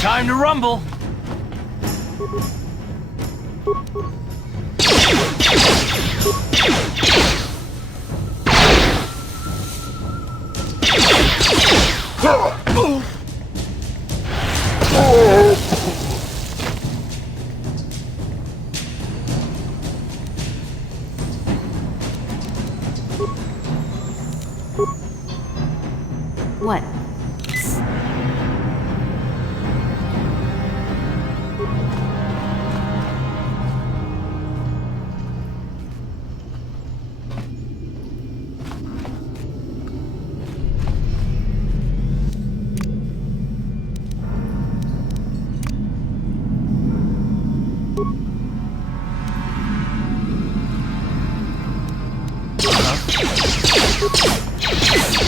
Time to rumble. What?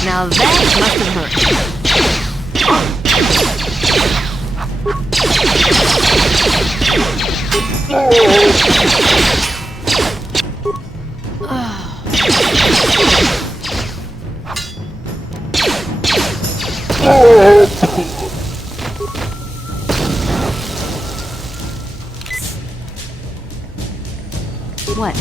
Now that must have hurt. What?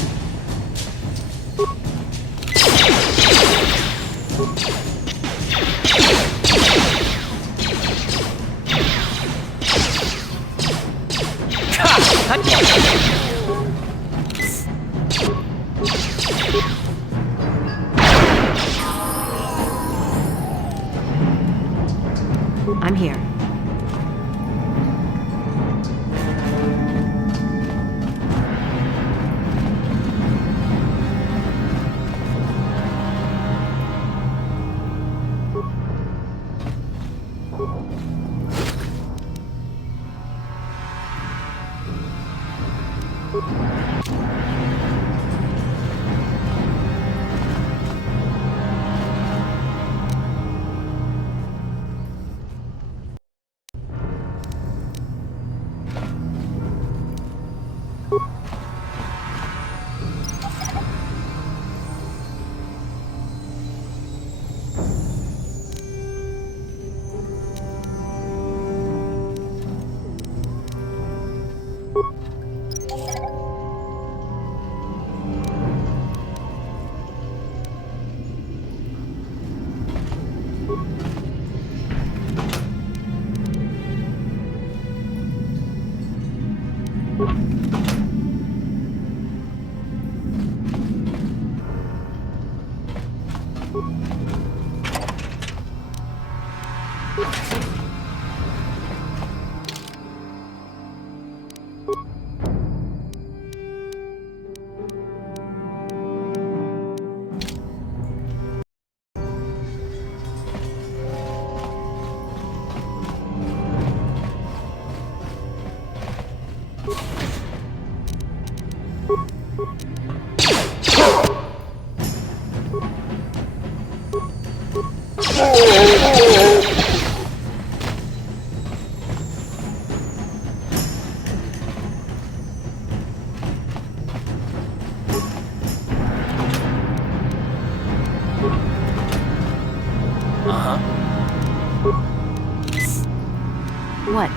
I'm here. What?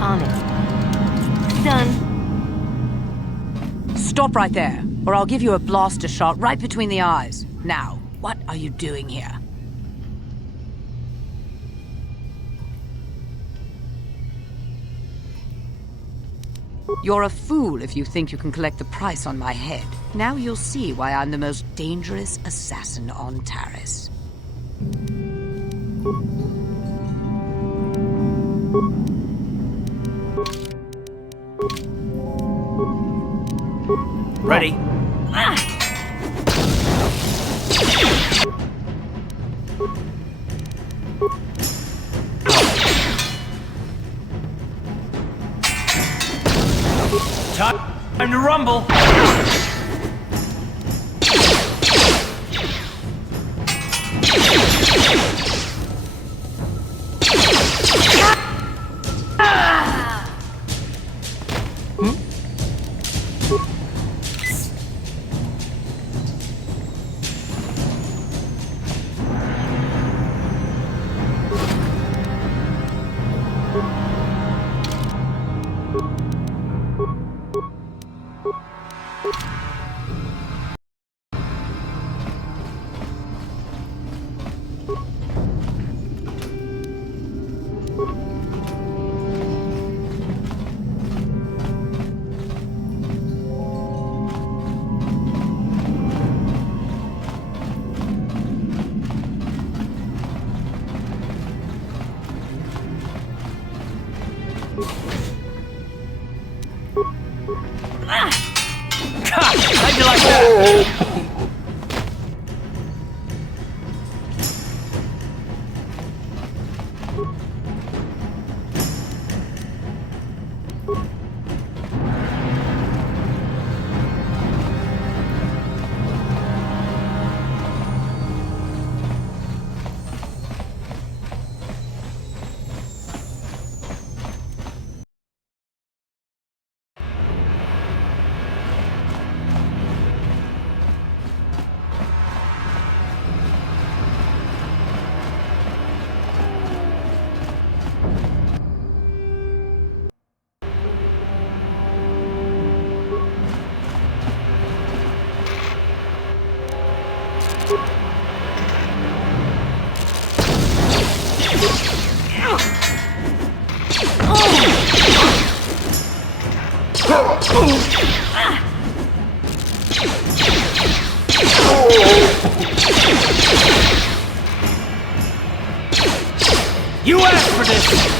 On it. Done. Stop right there, or I'll give you a blaster shot right between the eyes. Now, what are you doing here? You're a fool if you think you can collect the price on my head. Now you'll see why I'm the most dangerous assassin on Taris. Ready? Time to rumble. You asked for this!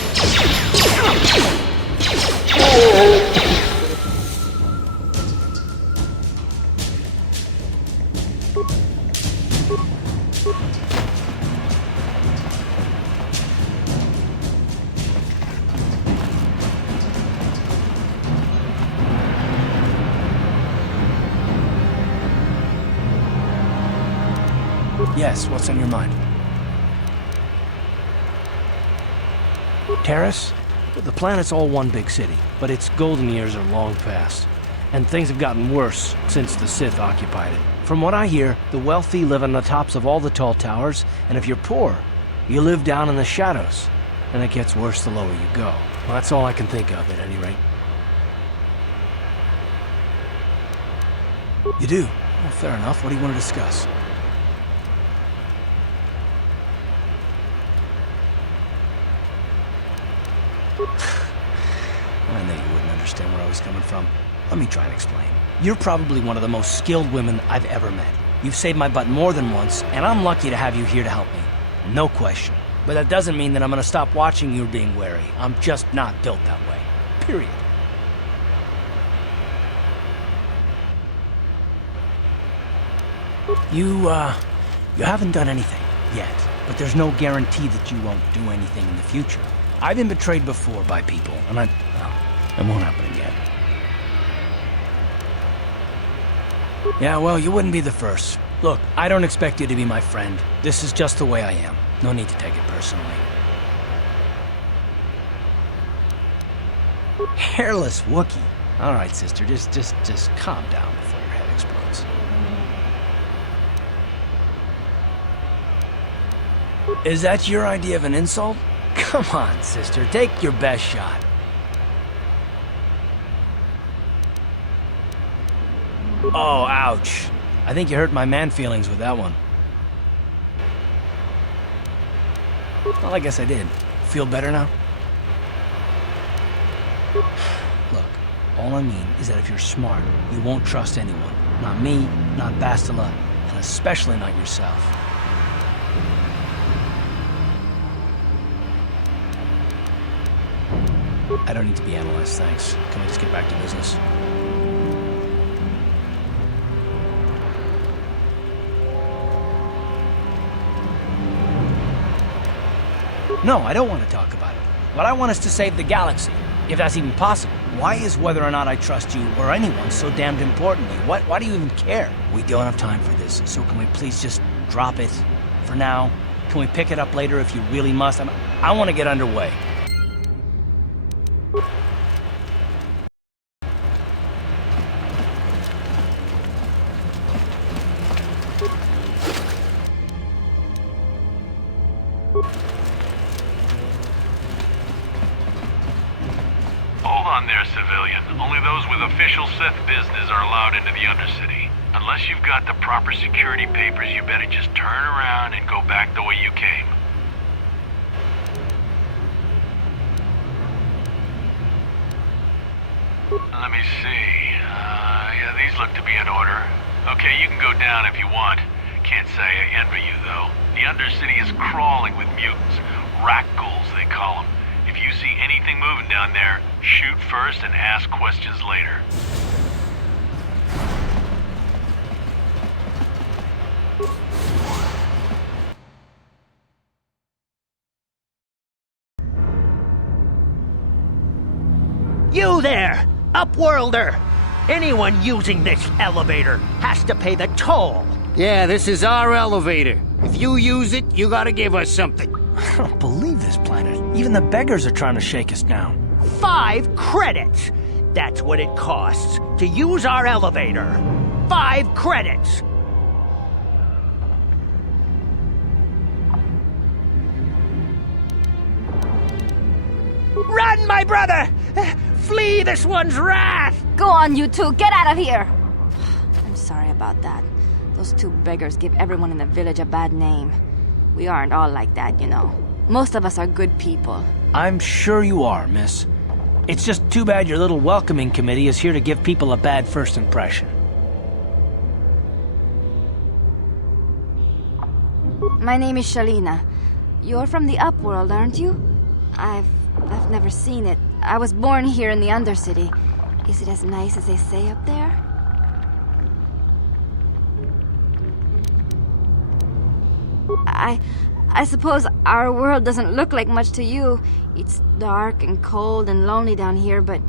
Yes, what's on your mind? Terrace? The planet's all one big city, but its golden years are long past. And things have gotten worse since the Sith occupied it. From what I hear, the wealthy live on the tops of all the tall towers, and if you're poor, you live down in the shadows. And it gets worse the lower you go. Well, that's all I can think of, at any rate. You do? Well, fair enough. What do you want to discuss? I knew you wouldn't understand where I was coming from. Let me try and explain. You're probably one of the most skilled women I've ever met. You've saved my butt more than once, and I'm lucky to have you here to help me. No question. But that doesn't mean that I'm gonna stop watching you being wary. I'm just not built that way. Period. You haven't done anything yet, but there's no guarantee that you won't do anything in the future. I've been betrayed before by people, and it won't happen again. Yeah, well, you wouldn't be the first. Look, I don't expect you to be my friend. This is just the way I am. No need to take it personally. Hairless Wookiee. All right, sister, just calm down before your head explodes. Is that your idea of an insult? Come on, sister, take your best shot. Oh, ouch. I think you hurt my man feelings with that one. Well, I guess I did. Feel better now? Look, all I mean is that if you're smart, you won't trust anyone. Not me, not Bastila, and especially not yourself. I don't need to be analyzed, thanks. Can we just get back to business? No, I don't want to talk about it. What I want is to save the galaxy, if that's even possible. Why is whether or not I trust you or anyone so damned important to you? Why do you even care? We don't have time for this, so can we please just drop it for now? Can we pick it up later if you really must? I want to get underway. Hold on there, civilian. Only those with official Sith business are allowed into the Undercity. Unless you've got the proper security papers, you better just turn around and go back the way you came. Let me see. Yeah, these look to be in order. Okay, you can go down if you want. Can't say I envy you, though. The Undercity is crawling with mutants. Rakghouls, they call them. If you see anything moving down there, shoot first and ask questions later. You there, Upworlder! Anyone using this elevator has to pay the toll. Yeah, this is our elevator. If you use it, you gotta give us something. I don't believe this planet. Even the beggars are trying to shake us down. 5 credits! That's what it costs to use our elevator. 5 credits! Run, my brother! Flee this one's wrath! Go on, you two. Get out of here. I'm sorry about that. Those 2 beggars give everyone in the village a bad name. We aren't all like that, you know. Most of us are good people. I'm sure you are, miss. It's just too bad your little welcoming committee is here to give people a bad first impression. My name is Shalina. You're from the Upworld, aren't you? I've never seen it. I was born here in the Undercity. Is it as nice as they say up there? I suppose our world doesn't look like much to you. It's dark and cold and lonely down here, but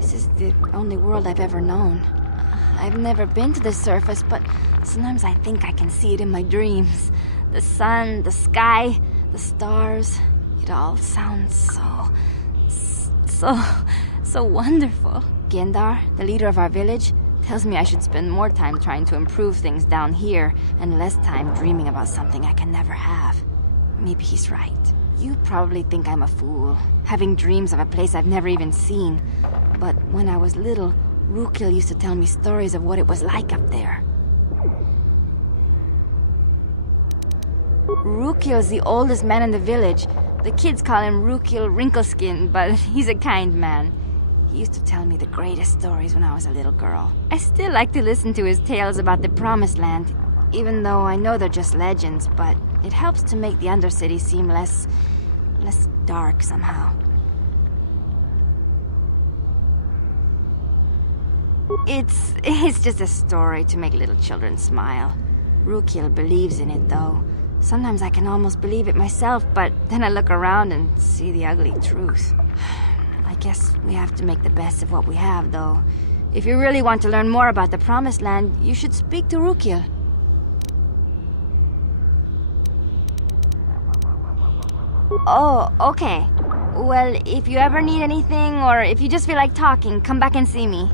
this is the only world I've ever known. I've never been to the surface, but sometimes I think I can see it in my dreams. The sun, the sky, the stars. It all sounds so wonderful. Gendar, the leader of our village, tells me I should spend more time trying to improve things down here and less time dreaming about something I can never have. Maybe he's right. You probably think I'm a fool, having dreams of a place I've never even seen. But when I was little, Rakghouls used to tell me stories of what it was like up there. Rakghouls the oldest man in the village. The kids call him Rakghoul Wrinkleskin, but he's a kind man. He used to tell me the greatest stories when I was a little girl. I still like to listen to his tales about the Promised Land, even though I know they're just legends, but it helps to make the Undercity seem less dark somehow. It's just a story to make little children smile. Rakghoul believes in it, though. Sometimes I can almost believe it myself, but then I look around and see the ugly truth. I guess we have to make the best of what we have, though. If you really want to learn more about the Promised Land, you should speak to Rakghoul. Oh, okay. Well, if you ever need anything, or if you just feel like talking, come back and see me.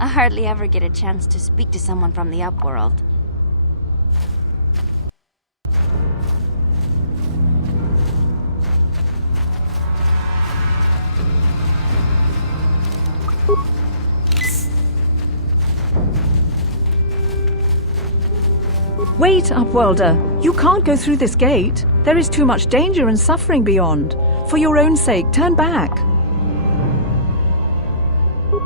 I hardly ever get a chance to speak to someone from the Upworld. Wait, Upworlder! You can't go through this gate. There is too much danger and suffering beyond. For your own sake, turn back.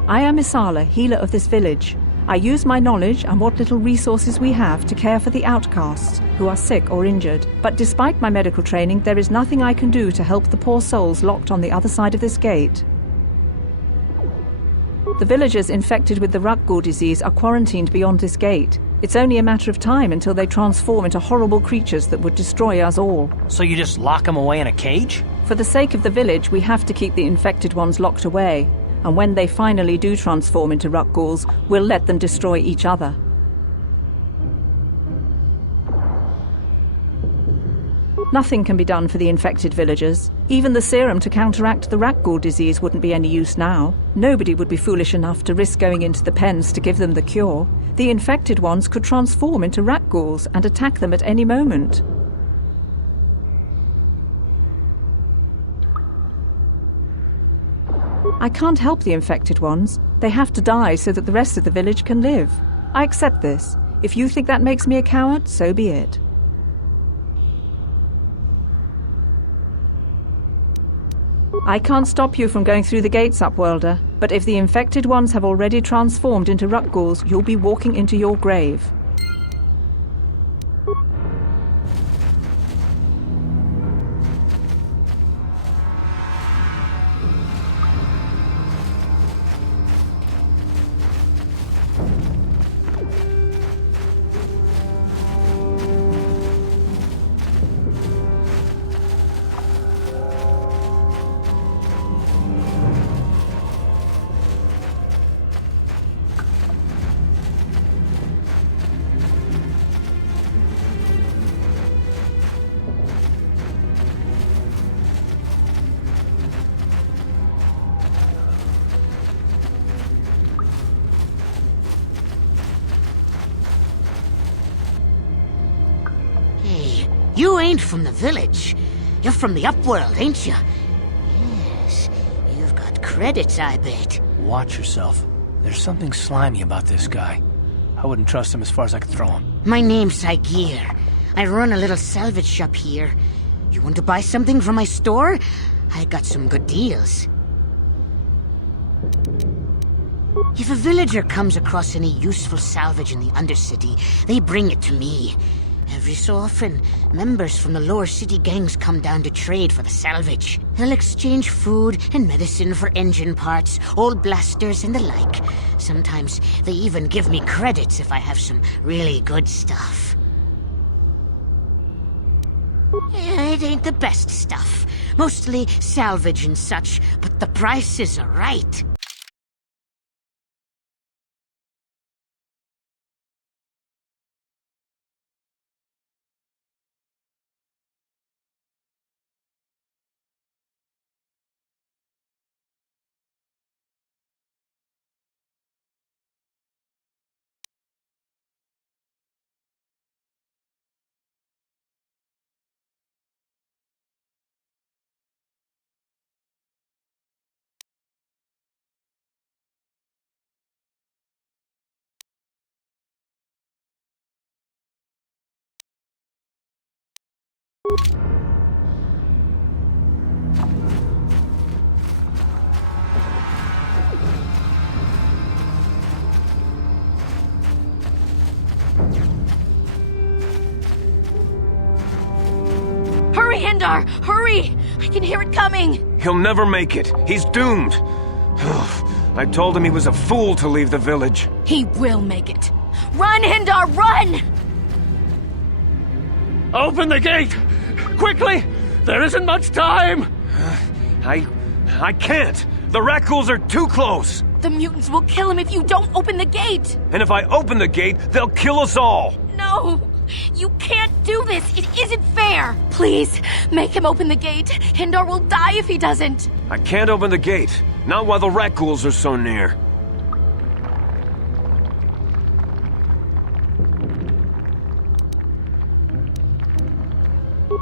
I am Isala, healer of this village. I use my knowledge and what little resources we have to care for the outcasts who are sick or injured. But despite my medical training, there is nothing I can do to help the poor souls locked on the other side of this gate. The villagers infected with the Rakghoul disease are quarantined beyond this gate. It's only a matter of time until they transform into horrible creatures that would destroy us all. So you just lock them away in a cage? For the sake of the village, we have to keep the infected ones locked away. And when they finally do transform into Rakghouls, we'll let them destroy each other. Nothing can be done for the infected villagers. Even the serum to counteract the Rakghoul disease wouldn't be any use now. Nobody would be foolish enough to risk going into the pens to give them the cure. The infected ones could transform into Rakghouls and attack them at any moment. I can't help the infected ones. They have to die so that the rest of the village can live. I accept this. If you think that makes me a coward, so be it. I can't stop you from going through the gates, Upworlder, but if the infected ones have already transformed into Rakghouls, you'll be walking into your grave. Hey, you ain't from the village. You're from the Upworld, ain't you? Yes, you've got credits, I bet. Watch yourself. There's something slimy about this guy. I wouldn't trust him as far as I could throw him. My name's Saigir. I run a little salvage shop here. You want to buy something from my store? I got some good deals. If a villager comes across any useful salvage in the Undercity, they bring it to me. Every so often, members from the lower city gangs come down to trade for the salvage. They'll exchange food and medicine for engine parts, old blasters, and the like. Sometimes they even give me credits if I have some really good stuff. It ain't the best stuff. Mostly salvage and such, but the prices are right. Hurry, Hindar! Hurry! I can hear it coming! He'll never make it. He's doomed. I told him he was a fool to leave the village. He will make it. Run, Hindar, run! Open the gate! Quickly! There isn't much time! I can't. The Rakghouls are too close. The mutants will kill him if you don't open the gate! And if I open the gate, they'll kill us all. No! You can't do this! It isn't fair! Please, make him open the gate. Hindar will die if he doesn't. I can't open the gate. Not while the Rakghouls are so near.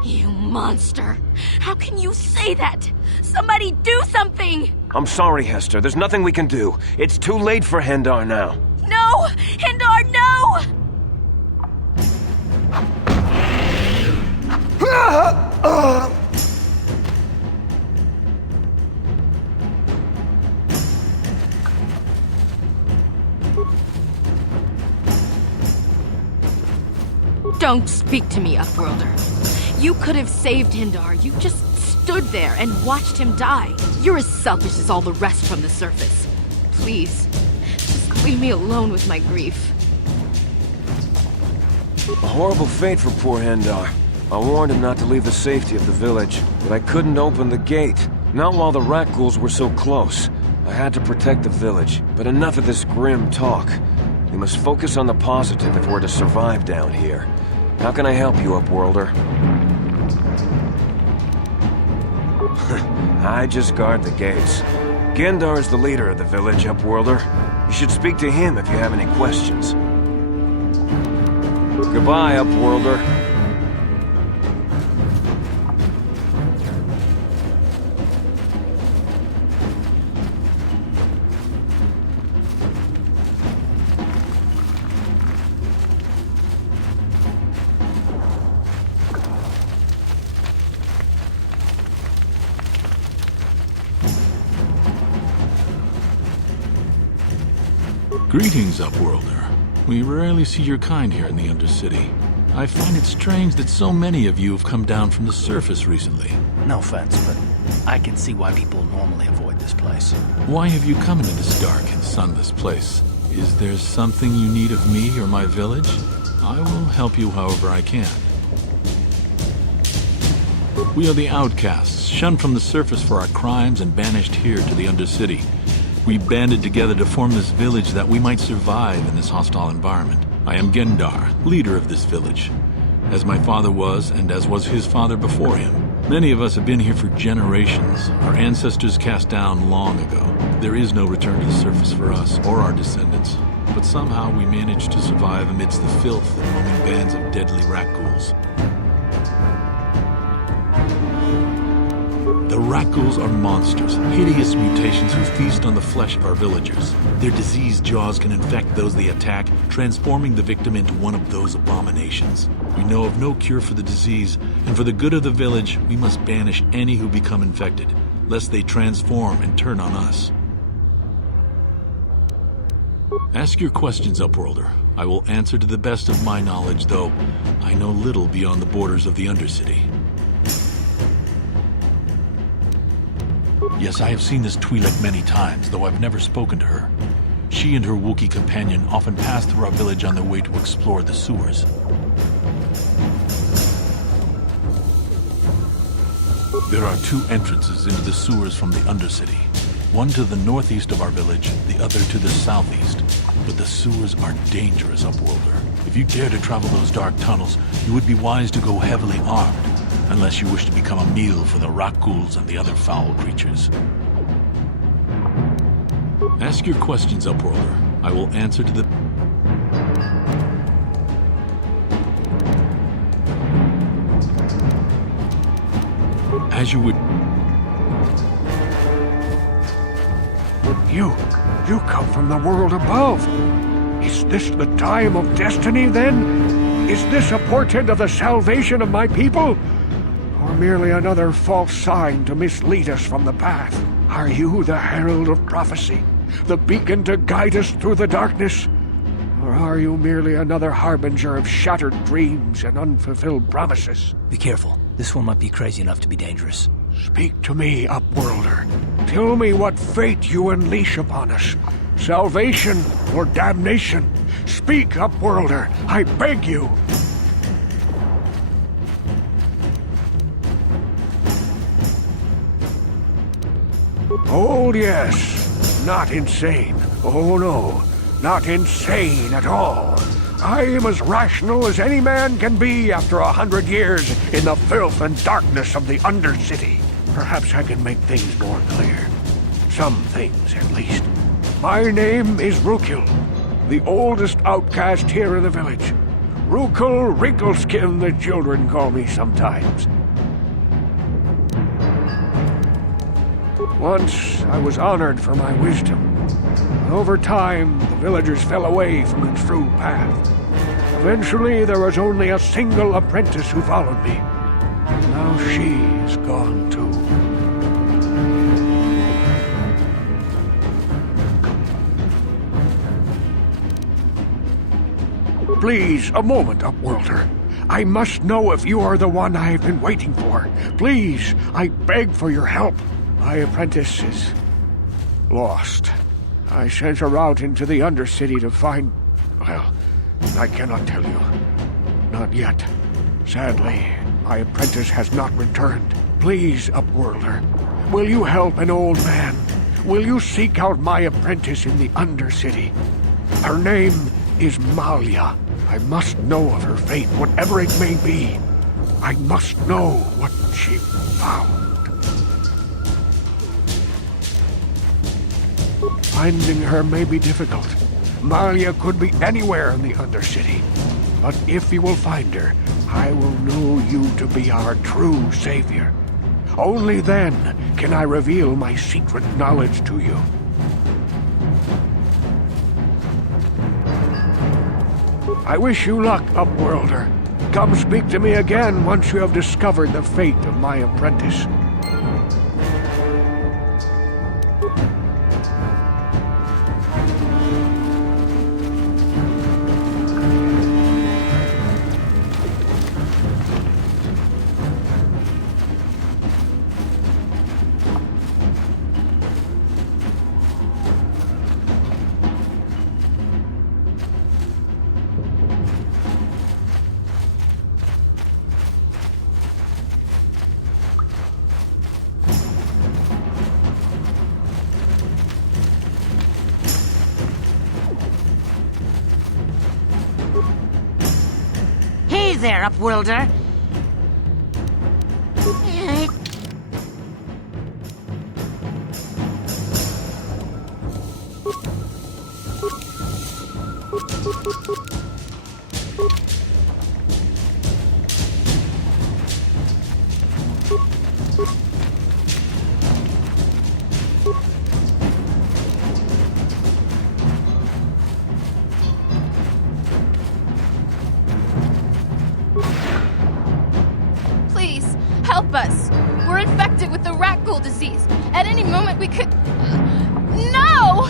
You monster! How can you say that? Somebody do something! I'm sorry, Hester. There's nothing we can do. It's too late for Hendar now. No! Hindar, no! Don't speak to me, Upworlder. You could have saved Hindar. You just stood there and watched him die. You're as selfish as all the rest from the surface. Please, just leave me alone with my grief. A horrible fate for poor Hendar. I warned him not to leave the safety of the village, but I couldn't open the gate. Not while the Rakghouls were so close. I had to protect the village, but enough of this grim talk. We must focus on the positive if we're to survive down here. How can I help you, Upworlder? I just guard the gates. Gendar is the leader of the village, Upworlder. You should speak to him if you have any questions. Goodbye, Upworlder. Greetings, Upworlder. We rarely see your kind here in the Undercity. I find it strange that so many of you have come down from the surface recently. No offense, but I can see why people normally avoid this place. Why have you come into this dark and sunless place? Is there something you need of me or my village? I will help you however I can. We are the outcasts, shunned from the surface for our crimes and banished here to the Undercity. We banded together to form this village that we might survive in this hostile environment. I am Gendar, leader of this village, as my father was and as was his father before him. Many of us have been here for generations, our ancestors cast down long ago. There is no return to the surface for us or our descendants, but somehow we managed to survive amidst the filth and roaming bands of deadly Rakghouls. The Rakghouls are monsters, hideous mutations who feast on the flesh of our villagers. Their diseased jaws can infect those they attack, transforming the victim into one of those abominations. We know of no cure for the disease, and for the good of the village, we must banish any who become infected, lest they transform and turn on us. Ask your questions, Upworlder. I will answer to the best of my knowledge, though I know little beyond the borders of the Undercity. Yes, I have seen this Twi'lek many times, though I've never spoken to her. She and her Wookiee companion often pass through our village on their way to explore the sewers. There are two entrances into the sewers from the Undercity. One to the northeast of our village, the other to the southeast. But the sewers are dangerous, Upworlder. If you dare to travel those dark tunnels, you would be wise to go heavily armed, unless you wish to become a meal for the Rakghouls and the other foul creatures. Ask your questions, Upworlder. I will answer to the... As you would... You come from the world above. Is this the time of destiny, then? Is this a portent of the salvation of my people? Or merely another false sign to mislead us from the path? Are you the herald of prophecy? The beacon to guide us through the darkness? Or are you merely another harbinger of shattered dreams and unfulfilled promises? Be careful. This one might be crazy enough to be dangerous. Speak to me, Upworlder. Tell me what fate you unleash upon us. Salvation or damnation? Speak, Upworlder. I beg you. Oh, yes. Not insane. Oh, no. Not insane at all. I am as rational as any man can be after 100 years in the filth and darkness of the Undercity. Perhaps I can make things more clear. Some things, at least. My name is Rakghouls, the oldest outcast here in the village. Rakghoul Wrinkleskin, the children call me sometimes. Once, I was honored for my wisdom. Over time, the villagers fell away from the true path. Eventually, there was only a single apprentice who followed me. Now she is gone too. Please, a moment, Upworlder. I must know if you are the one I have been waiting for. Please, I beg for your help. My apprentice is lost. I sent her out into the Undercity to find... well, I cannot tell you. Not yet. Sadly, my apprentice has not returned. Please, Upworlder, will you help an old man? Will you seek out my apprentice in the Undercity? Her name is Malia. I must know of her fate, whatever it may be. I must know what she found. Finding her may be difficult. Malia could be anywhere in the Undercity. But if you will find her, I will know you to be our true savior. Only then can I reveal my secret knowledge to you. I wish you luck, Upworlder. Come speak to me again once you have discovered the fate of my apprentice. Hey there, Upworlder. Help us! We're infected with the Rakghoul disease. At any moment we could... No!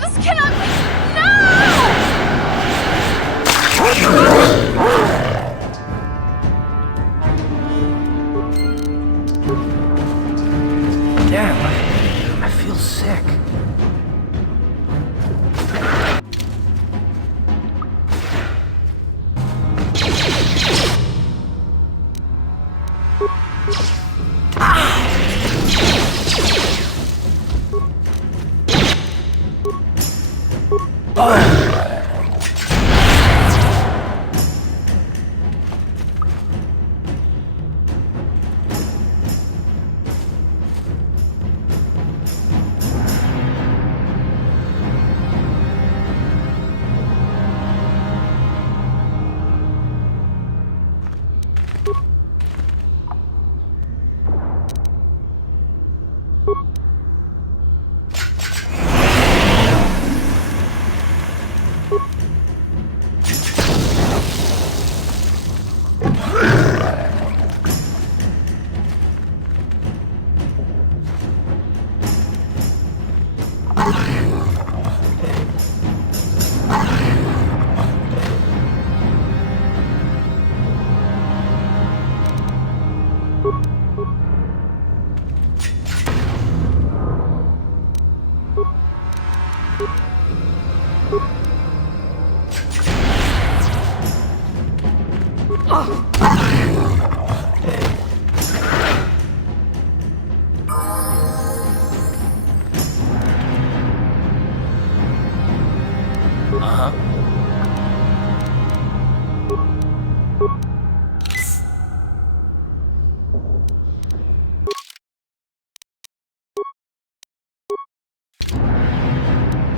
This cannot be... No! Damn, I feel sick.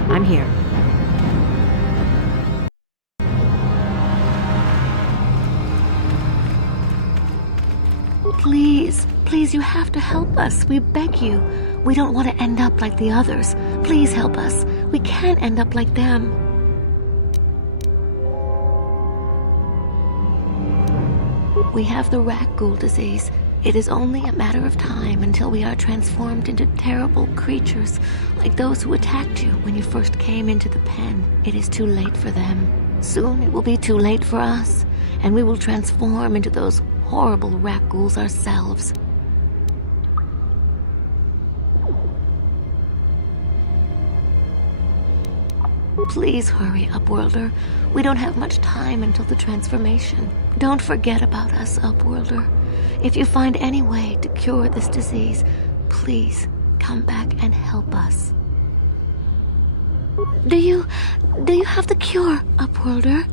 I'm here. Please, please, you have to help us. We beg you. We don't want to end up like the others. Please help us. We can't end up like them. We have the Rakghoul disease. It is only a matter of time until we are transformed into terrible creatures, like those who attacked you when you first came into the pen. It is too late for them. Soon it will be too late for us, and we will transform into those horrible Rakghouls ourselves. Please hurry, Upworlder. We don't have much time until the transformation. Don't forget about us, Upworlder. If you find any way to cure this disease, please come back and help us. Do you have the cure, Upworlder?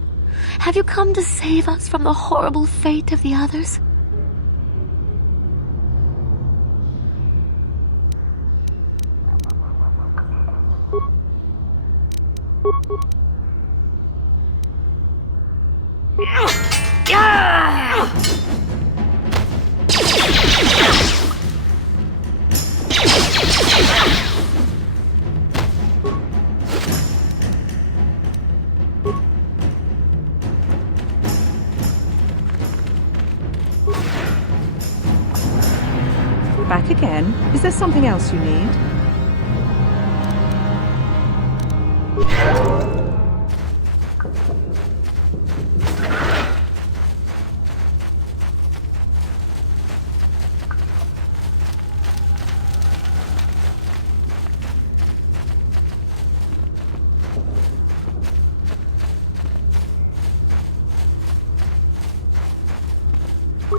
Have you come to save us from the horrible fate of the others? Back again? Is there something else you need?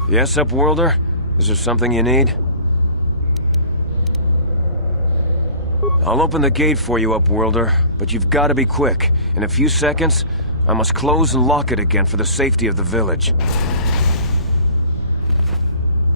Yes, Upworlder? Is there something you need? I'll open the gate for you, Upworlder, but you've got to be quick. In a few seconds, I must close and lock it again for the safety of the village.